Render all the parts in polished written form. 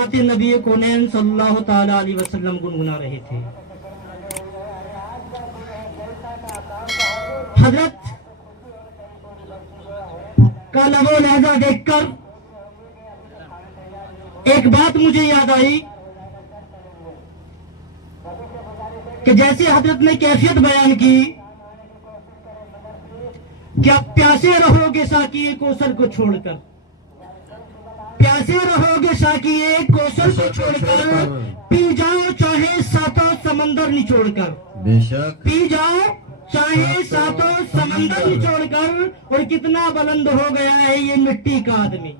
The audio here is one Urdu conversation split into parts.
نعت نبی کونین صلی اللہ تعالی علیہ وسلم گنگنا رہے تھے. حضرت کا لب و لہجہ دیکھ کر ایک بات مجھے یاد آئی کہ جیسے حضرت نے کیفیت بیان کی کہ آپ پیاسے رہو گے ساقی کوثر کو چھوڑ کر, پیاسے رہو گے ساقی کوثر کو چھوڑ کر, پی جاؤ چاہے ساتوں سمندر نچوڑ کر, بے شک پی جاؤ چاہے ساتوں سمندر نچوڑ کر. اور کتنا بلند ہو گیا ہے یہ مٹی کا آدمی,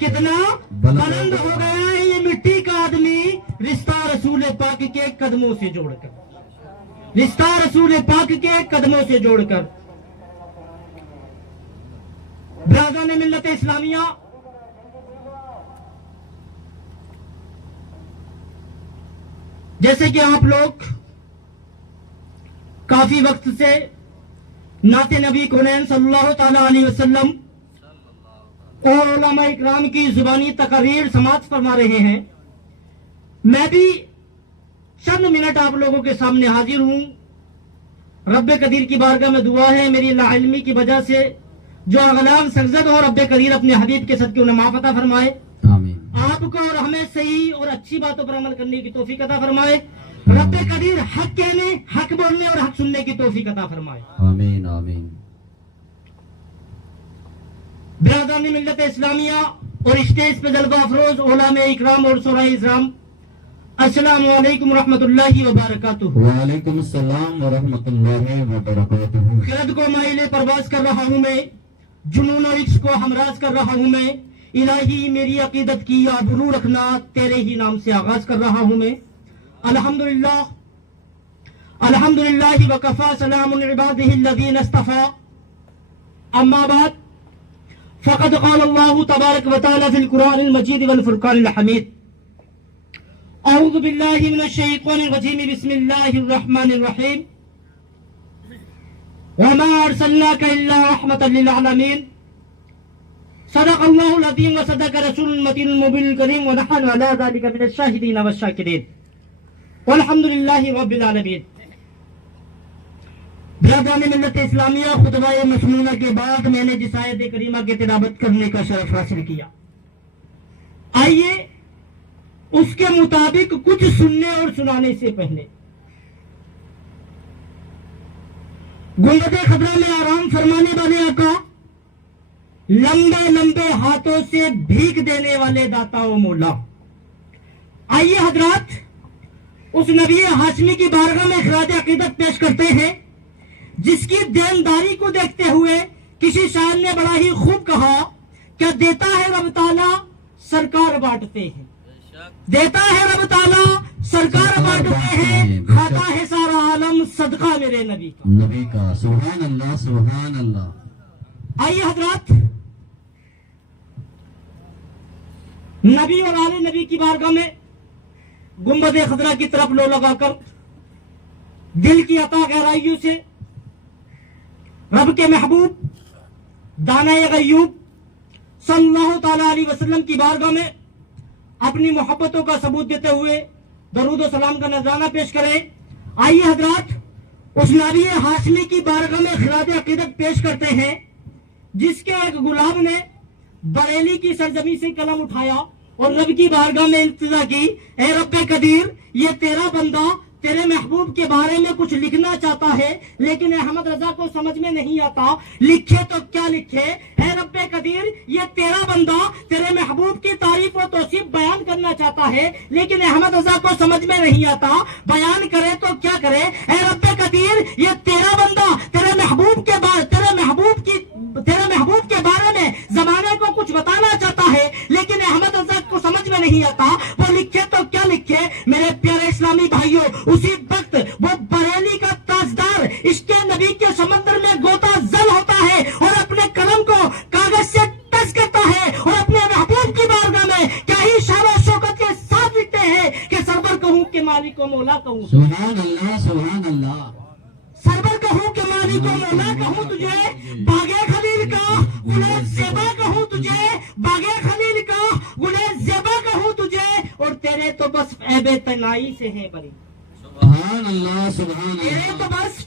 کتنا بلند ہو گیا ہے یہ مٹی کا آدمی, رشتہ رسول پاک کے قدموں سے جوڑ کر, رشتہ رسول پاک کے قدموں سے جوڑ کر. برادران ملت اسلامیہ, جیسے کہ آپ لوگ کافی وقت سے نعت نبی کونین صلی اللہ تعالی علیہ وسلم اور علماء اکرام کی زبانی تقریر سماعت فرما رہے ہیں, میں بھی چند منٹ آپ لوگوں کے سامنے حاضر ہوں. رب قدیر کی بارگاہ میں دعا ہے میری لا علمی کی وجہ سے جو اغلال سرزد ہو رب قدیر اپنے حبیب کے صدقے انہیں معاف عطا فرمائے. آمین. آپ کو اور ہمیں صحیح اور اچھی باتوں پر عمل کرنے کی توفیق عطا فرمائے. رب قدیر حق کہنے, حق بولنے اور حق سننے کی توفیق عطا فرمائے. آمین آمین. برادران ملت اسلامیہ اور اسٹیج پہ جلوہ افروز علماء اکرام اور شورائے اعظام, السلام علیکم ورحمۃ اللہ وبرکاتہ. وعلیکم السلام ورحمۃ اللہ وبرکاتہ. خرد کو مائل پرواز کر رہا ہوں میں, جنون و عشق کو ہمراز کر رہا ہوں میں. الہی میری عقیدت کی آبرو رکھنا, تیرے ہی نام سے آغاز کر رہا ہوں میں. الحمدللہ الحمدللہ وکفا سلام عبادہ الذین اصطفیٰ. اما بعد فقد قال اللہ تبارک و تعالی فی القرآن المجید والفرقان الحمید. اعوذ باللہ من الشیطان الرجیم, بسم اللہ الرحمن الرحیم. وما ارسلناک الا رحمۃ للعالمین. صدق اللہ العظیم وصدق رسول المتین المبین الکریم, ونحن علی ذلک من الشاہدین والشاکرین, والحمد للہ رب العالمین. برادران ملت اسلامیہ, خطبہ مسنونہ کے بعد میں نے جس آیت کریمہ کی تلاوت کرنے کا شرف حاصل کیا, آئیے اس کے مطابق کچھ سننے اور سنانے سے پہلے گنبد خضرا میں آرام فرمانے والے آقا, لمبے لمبے ہاتھوں سے بھیک دینے والے داتا و مولا, آئیے حضرات اس نبی ہاشمی کی بارگاہ میں خراج عقیدت پیش کرتے ہیں جس کی دینداری کو دیکھتے ہوئے کسی شاعر نے بڑا ہی خوب کہا, کیا دیتا ہے رب تعالیٰ سرکار بانٹتے ہیں, دیتا ہے رب تعالیٰ سرکار بانٹتے ہیں, کھاتا ہے سارا عالم صدقہ میرے نبی کا. نبی کا سبحان اللہ سبحان اللہ. آئیے حضرات نبی اور آل نبی کی بارگاہ میں گنبد خضرا کی طرف لو لگا کر دل کی عطا گہرائیوں سے رب کے محبوب دانہ غیوب صلی اللہ تعالی علیہ وسلم کی بارگاہ میں اپنی محبتوں کا ثبوت دیتے ہوئے درود و سلام کا نذرانہ پیش کریں. آئیے حضرات اس نبی ہاشمی کی بارگاہ میں خراج عقیدت پیش کرتے ہیں جس کے ایک غلام نے بریلی کی سرزمین سے قلم اٹھایا اور رب کی بارگاہ میں التجا کی, اے رب قدیر یہ تیرا بندہ تیرے محبوب کے بارے میں کچھ لکھنا چاہتا ہے لیکن احمد رضا کو سمجھ میں نہیں آتا, لکھے تو کیا لکھے. اے رب قدیر یہ تیرا بندہ تیرے محبوب کی تعریف و توصیف بیان کرنا چاہتا ہے لیکن احمد رضا کو سمجھ میں نہیں آتا, بیان کرے تو کیا کرے. اے رب قدیر یہ تیرا بندہ تیرے محبوب کے بارے میں زمانے کو کچھ بتانا چاہتا ہے لیکن احمد رضا کو سمجھ میں نہیں آتا, وہ لکھے تو کیا لکھے. میرے پیارے اسلامی بھائیوں, اسی وقت وہ بریلی کا تاجدار عشق نبی کے سمندر میں گوتا زل ہوتا ہے اور اپنے قلم کو کاغذ سے ٹچ کرتا ہے اور اپنے محبوب کی بارگاہ میں کیا ہی شان و شوکت کے ساتھ لکھتے ہیں کہ سرور کہوں کہ مالک و مولا کہوں. سبحان اللہ سبحان اللہ. سرور کہوں کہ مالک و مولا کہوں تجھے, باغے خلیل کا گلے زیبا کہوں تجھے, باغے خلیل کا گلے زیبا کہوں تجھے, تیرے تو بس عیب تنائی سے ہیں بری، سبحان اللہ سبحان تیرے تو اللہ. بس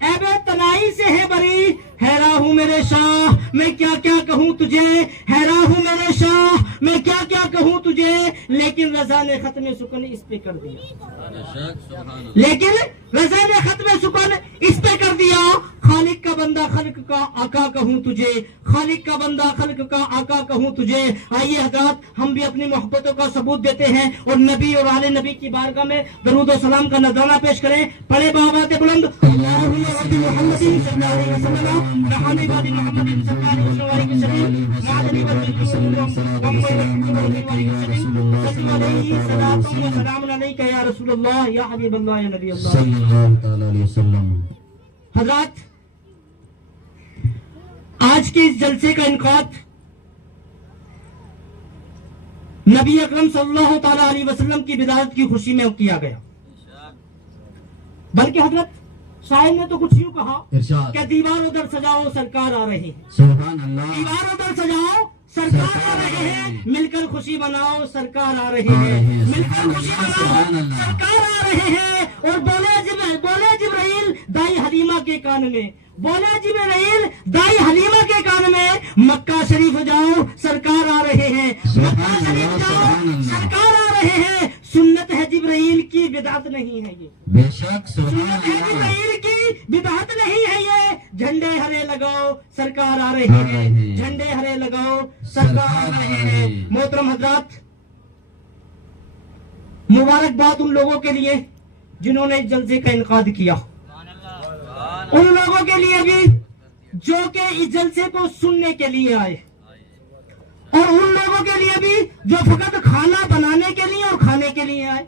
عیب تنائی سے ہے بری. حیران ہوں میرے شاہ میں کیا کیا کہوں تجھے، حیران ہوں میرے شاہ میں کیا کیا کہوں تجھے، لیکن رضا نے ختم سکن اس پہ کر دیا، بے شک سبحان اللہ. لیکن رضا نے ختم سکن اس پہ کر دیا. خالق کا بندہ خلق کا آقا کہوں تجھے، خالق کا بندہ خلق کا آقا کہوں تجھے. آئیے حضرات ہم بھی اپنی محبتوں کا ثبوت دیتے ہیں اور نبی اور آل نبی کی بارگاہ میں درود و سلام کا نذرانہ پیش کریں. پڑھے بآباد بلند اللہم رب محمد صلی اللہ علیہ وسلم رحمانی باد محمد صلی اللہ علیہ وسلم معدنی سلام علیکہ یا رسول اللہ یا حبیب اللہ یا نبی اللہ. صلی اللہ تعالی علیہ وسلم. حضرات آج کے اس جلسے کا انعقاد نبی اکرم صلی اللہ تعالی علیہ وسلم کی ولادت کی خوشی میں کیا گیا، بلکہ حضرت شاعر نے تو کچھ یوں کہا ارشاد. کہ دیوار ادھر سجاؤ سرکار آ رہے ہیں، سبحان اللہ. دیوار ادھر سجاؤ سرکار آ رہے ہیں، مل کر خوشی مناؤ سرکار آ رہے ہیں، مل کر خوشی مناؤ سرکار آ رہے ہیں. اور بولے جبرائیل دائی حلیمہ کے کان میں، بولے جبرائیل دائی حلیمہ کے کان میں مکہ شریف جاؤ سرکار آ رہے ہیں، مکہ شریف جاؤ سرکار آ رہے ہیں. سنت ہے جبرائیل کی بدعت نہیں ہے یہ، بے شک سبحان سنت ہے اللہ. جبرائیل کی بدعت نہیں ہے یہ. جھنڈے ہرے لگاؤ سرکار آ رہے ہیں، جھنڈے ہرے لگاؤ سرکار آ رہے ہیں. محترم حضرات مبارکباد ان لوگوں کے لیے جنہوں نے اس جلسے کا انعقاد کیا، ان لوگوں کے لیے بھی جو کہ اس جلسے کو سننے کے لیے آئے، اور ان لوگوں کے لیے بھی جو فقط کھانا بنانے کے لیے اور کھانے کے لیے آئے.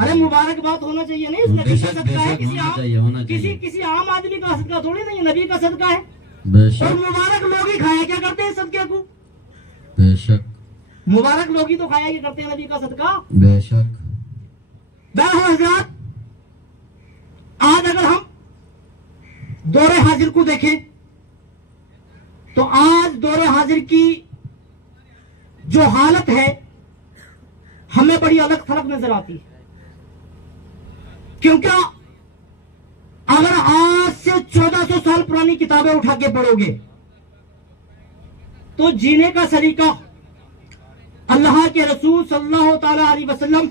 ارے مبارکباد ہونا چاہیے نہیں، اس نبی کا صدقہ ہے، کسی عام آدمی کا صدقہ تھوڑی نہیں، نبی کا صدقہ ہے. بے اور شک مبارک لوگ ہی کھایا کیا کرتے ہیں صدقے کو، بے شک مبارک لوگ ہی تو کھایا کیا کرتے ہیں نبی کا صدقہ. بے شک. بہرحال حضرات آج اگر ہم دور حاضر کو دیکھیں تو آج دور حاضر کی جو حالت ہے ہمیں بڑی الگ تھلگ نظر آتی ہے، کیونکہ اگر آج سے 1400 سال پرانی کتابیں اٹھا کے پڑھو گے تو جینے کا سلیقہ اللہ کے رسول صلی اللہ تعالی علیہ وسلم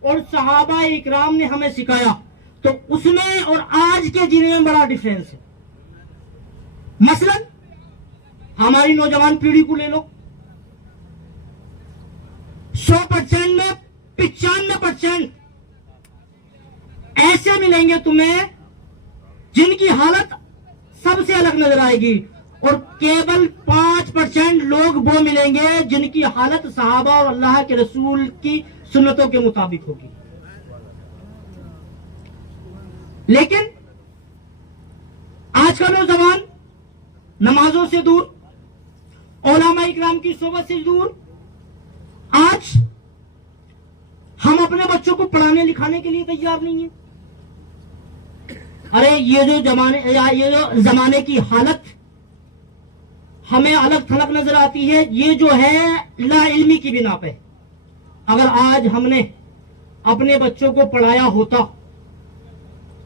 اور صحابہ اکرام نے ہمیں سکھایا، تو اس میں اور آج کے جینے میں بڑا ڈیفرنس ہے. مثلا ہماری نوجوان پیڑھی کو لے لو، 100% میں 95% ایسے ملیں گے تمہیں جن کی حالت سب سے الگ نظر آئے گی، اور کیول 5% لوگ وہ ملیں گے جن کی حالت صحابہ اور اللہ کے رسول کی سنتوں کے مطابق ہوگی. لیکن آج کا نوجوان نمازوں سے دور، علماء اکرام کی صحبت سے دور. آج ہم اپنے بچوں کو پڑھانے لکھانے کے لیے تیار نہیں ہیں. ارے یہ جو زمانے کی حالت ہمیں الگ تھلگ نظر آتی ہے، یہ جو ہے لا علمی کی بنا پہ. اگر آج ہم نے اپنے بچوں کو پڑھایا ہوتا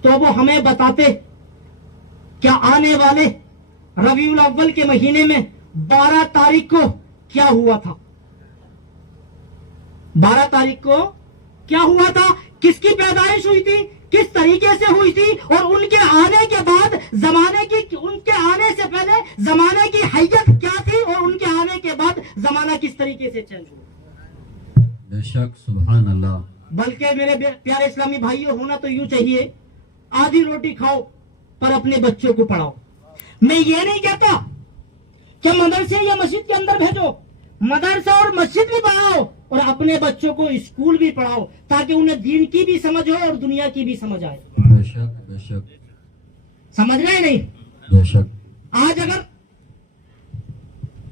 تو وہ ہمیں بتاتے کیا آنے والے ربیع الاول کے مہینے میں 12 تاریخ کو کیا ہوا تھا، 12 تاریخ کو کیا ہوا تھا، کس کی پیدائش ہوئی تھی، کس طریقے سے ہوئی تھی، اور ان کے آنے کے بعد ان کے آنے سے پہلے زمانے کی حیت کیا تھی، اور ان کے آنے کے بعد زمانہ کس طریقے سے چینج ہوا. بے شک سبحان اللہ. بلکہ میرے پیارے اسلامی بھائیوں ہونا تو یوں چاہیے آدھی روٹی کھاؤ پر اپنے بچوں کو پڑھاؤ. میں یہ نہیں کہتا کہ مدرسے یا مسجد کے اندر بھیجو، مدرسہ اور مسجد بھی پڑھاؤ اور اپنے بچوں کو اسکول بھی پڑھاؤ تاکہ انہیں دین کی بھی سمجھ ہو اور دنیا کی بھی سمجھ آئے. بے شک بے شک. سمجھ رہے نہیں؟ بے شک. آج اگر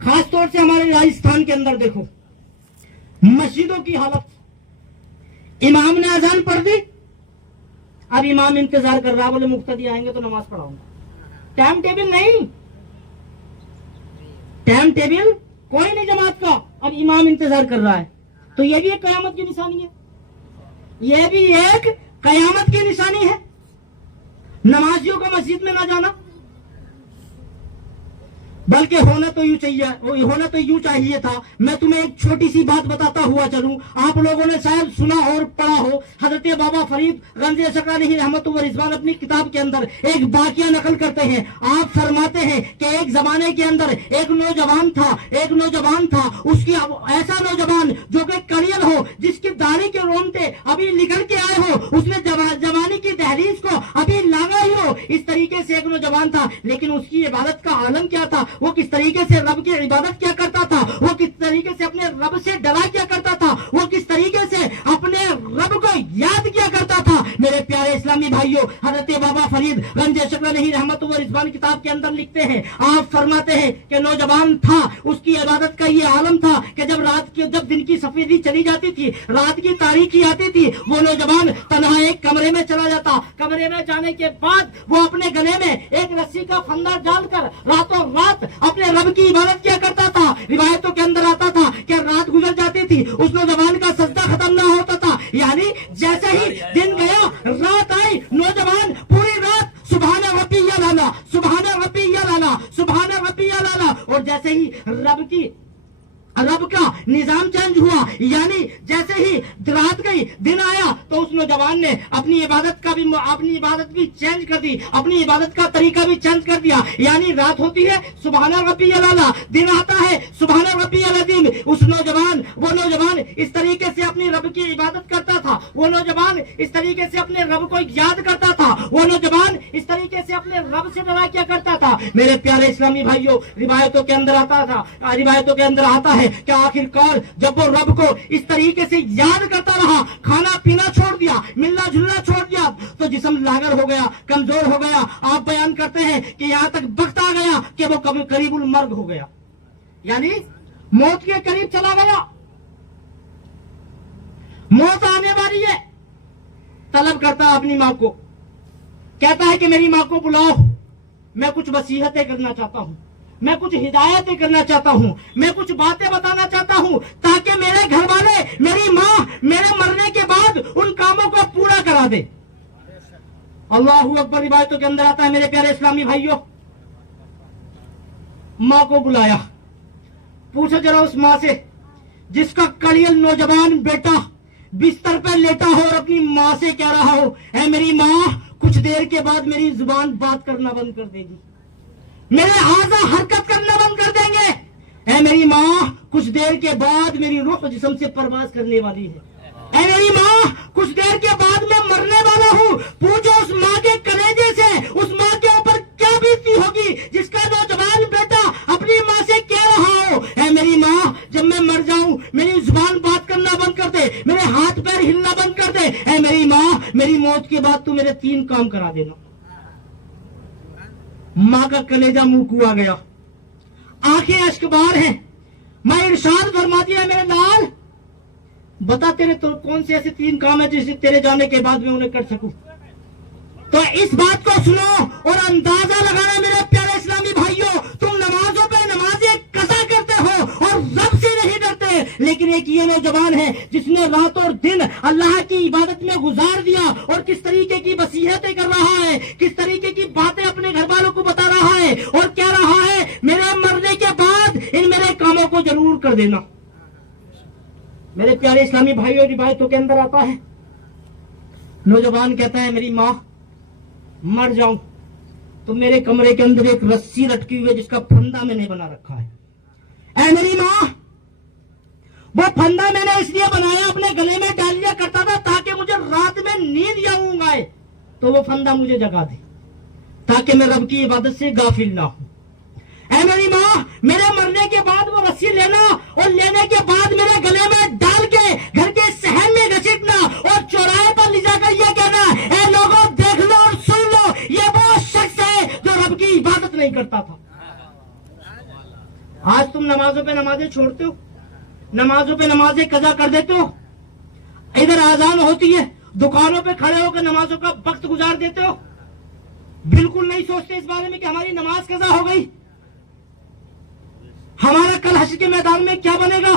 خاص طور سے ہمارے راجستھان کے اندر دیکھو مسجدوں کی حالت، امام نے اذان پڑھ دی، اب امام انتظار کر رہا، بولے مقتدی آئیں گے تو نماز پڑھاؤں گا. ٹائم ٹیبل نہیں، ٹائم ٹیبل کوئی نہیں جماعت کا، اب امام انتظار کر رہا ہے. تو یہ بھی ایک قیامت کی نشانی ہے، یہ بھی ایک قیامت کی نشانی ہے، نمازیوں کا مسجد میں نہ جانا۔ بلکہ ہونا تو یوں چاہیے تھا۔ میں تمہیں ایک چھوٹی سی بات بتاتا ہوا چلوں، آپ لوگوں نے شاید سنا اور پڑھا ہو، حضرت بابا فرید گنج شکرانہی رحمت و رضوان اپنی کتاب کے اندر ایک واقعہ نقل کرتے ہیں۔ آپ فرماتے ہیں کہ ایک زمانے کے اندر ایک نوجوان تھا، اس کی ایسا نوجوان جو کہ کڑیل ہو، جس کی داڑھی کے رونتے ابھی نکل کے آئے ہو، اس نے جوانی کی دہلیز کو ابھی لاگا ہی ہو، اس طریقے سے ایک نوجوان تھا۔ لیکن اس کی عبادت کا عالم کیا تھا، وہ کس طریقے سے رب کی عبادت کیا کرتا تھا، وہ کس طریقے سے اپنے رب سے ڈرا کیا کرتا تھا، وہ کس طریقے سے اپنے رب کو یاد کیا کرتا تھا۔ میرے پیارے اسلامی بھائیوں، حضرت بابا فرید گنج شکرانہی رحمت و رضوان کتاب کے اندر لکھتے ہیں، آپ فرماتے ہیں کہ نوجوان تھا، اس کی عبادت کا یہ عالم تھا کہ جب دن کی سفیدی چلی جاتی تھی، رات کی تاریکی آتی تھی، وہ نوجوان تنہا ایک کمرے میں چلا جاتا۔ کمرے میں جانے کے بعد وہ اپنے گلے میں ایک رسی کا پھندا ڈال کر راتوں رات اپنے رب کی عبادت کیا کرتا تھا۔ روایتوں کے اندر آتا تھا کہ رات گزر جاتی تھی، اس نوجوان کا سجدہ ختم نہ ہوتا تھا، یعنی جیسے ہی دن گیا رات آئی، نوجوان پوری رات سبحان ربی الاعلی، سبحان ربی الاعلی، سبحان ربی الاعلی، اور جیسے ہی رب کا نظام چینج ہوا، یعنی جیسے ہی رات گئی دن آیا، تو اس نوجوان نے اپنی عبادت بھی چینج کر دی، اپنی عبادت کا طریقہ بھی چینج کر دیا۔ یعنی رات ہوتی ہے سبحان ربی الاعلی، دن آتا ہے سبحان ربی العظیم۔ وہ نوجوان اس طریقے سے اپنی رب کی عبادت کرتا تھا، وہ نوجوان اس طریقے سے اپنے رب کو یاد کرتا تھا، وہ نوجوان اس طریقے سے اپنے رب سے ڈرا کیا کرتا تھا۔ میرے پیارے اسلامی بھائیوں، روایتوں کے اندر آتا ہے کہ آخر کار جب وہ رب کو اس طریقے سے یاد کرتا رہا، کھانا پینا چھوڑ دیا، ملنا جلنا چھوڑ دیا، تو جسم لاغر ہو گیا، کمزور ہو گیا۔ آپ بیان کرتے ہیں کہ یہاں تک وقت آ گیا کہ وہ قریب المرگ ہو گیا، یعنی موت کے قریب چلا گیا، موت آنے والی ہے۔ طلب کرتا اپنی ماں کو، کہتا ہے کہ میری ماں کو بلاؤ، میں کچھ وصیتیں کرنا چاہتا ہوں، میں کچھ ہدایتیں کرنا چاہتا ہوں، میں کچھ باتیں بتانا چاہتا ہوں، تاکہ میرے گھر والے، میری ماں میرے مرنے کے بعد ان کاموں کو پورا کرا دے۔ اللہ اکبر۔ روایتوں کے اندر آتا ہے میرے پیارے اسلامی بھائیوں، ماں کو بلایا، پوچھو ذرا اس ماں سے جس کا کڑیل نوجوان بیٹا بستر پہ لیٹا ہو اور اپنی ماں سے کہہ رہا ہو، اے میری ماں کچھ دیر کے بعد میری زبان بات کرنا بند کر دے گی، میرے اعضاء حرکت کرنا بند کر دیں گے، اے میری ماں کچھ دیر کے بعد میری روح جسم سے پرواز کرنے والی ہے، اے میری ماں کچھ دیر کے بعد میں مرنے والا ہوں۔ پوچھو اس ماں کے کلیجے سے اس ماں کے اوپر کیا بیتتی ہوگی جس کا نوجوان بیٹا اپنی ماں سے کہہ رہا ہو، اے میری ماں جب میں مر جاؤں میری زبان بات کرنا بند کر دے، میرے ہاتھ پیر ہلنا بند کر دے، اے میری ماں میری موت کے بعد تو میرے 3 کام کرا دینا۔ ماں کا کلیجہ منہ کو آ گیا، آنکھیں اشکبار ہیں، میں ارشاد فرماتی ہے میرے لال بتا تیرے تو کون سے ایسے 3 کام ہیں جسے تیرے جانے کے بعد میں انہیں کر سکوں۔ تو اس بات کو سنو اور اندازہ لگانا میرے پیارے اسلامی بھائیوں، تم نمازوں پہ نمازیں قضا کرتے ہو اور رب سے نہیں ڈرتے، لیکن ایک یہ نوجوان ہے جس نے رات اور دن اللہ کی عبادت میں گزار دیا اور کس طریقے کی وصیتیں کر رہا ہے، کس طریقے کی باتیں اپنے گھر والوں کو بتا رہا ہے اور کہہ رہا ہے میرے مرنے کے بعد ان میرے کاموں کو ضرور کر دینا۔ میرے پیارے اسلامی بھائیوں، روایتوں کے اندر آتا ہے نوجوان کہتا ہے میری ماں مر جاؤں تو میرے کمرے کے اندر ایک رسی لٹکی ہوئی ہے جس کا پھندا میں نے بنا رکھا ہے، اے میری ماں وہ پھندا میں نے اس لیے بنایا اپنے گلے میں ڈال لیا کرتا تھا تاکہ مجھے رات میں نیند یا اونگ آئے تو وہ پھندا مجھے جگا دے تاکہ میں رب کی عبادت سے غافل نہ ہوں۔ اے میری ماں میرے مرنے کے بعد وہ رسی لینا اور لینے کے بعد میرے گلے میں ڈال کے گھر کے صحن میں گھسیٹنا اور چوراہے پر لے جا کر یہ کہنا، اے لوگوں دیکھ لو اور سن لو یہ وہ شخص ہے جو رب کی عبادت نہیں کرتا تھا۔ آج تم نمازوں پہ نمازیں چھوڑتے ہو، نمازوں پہ نمازیں قضا کر دیتے ہو، ادھر اذان ہوتی ہے دکانوں پہ کھڑے ہو کر نمازوں کا وقت گزار دیتے ہو، بالکل نہیں سوچتے اس بارے میں کہ ہماری نماز قضا ہو گئی، ہمارا کل حشر کے میدان میں کیا بنے گا،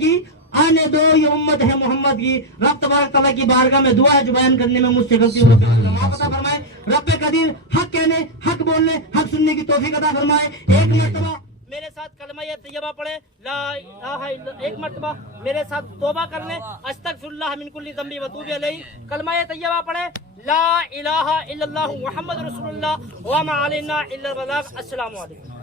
کی آنے دو، یہ امت ہے محمد کی. رب تبارک تعالیٰ کی بارگاہ میں دعا ہے جو بیان کرنے میں مجھ سے غلطی ہو رہی ہے معاف عطا فرمائے. رب قدیر حق کہنے، حق بولنے، حق سننے کی توفیق عطا فرمائے. ایک مرتبہ میرے ساتھ کلمہ طیبہ پڑھے، لا الہ الا، ایک مرتبہ میرے ساتھ توبہ کر لیں، استغفر اللہ من کل ذنب واتوب الیہ. کلمہ طیبہ پڑھے، لا الہ الا اللہ محمد رسول اللہ وما علینا الا البلاغ. السلام علیکم.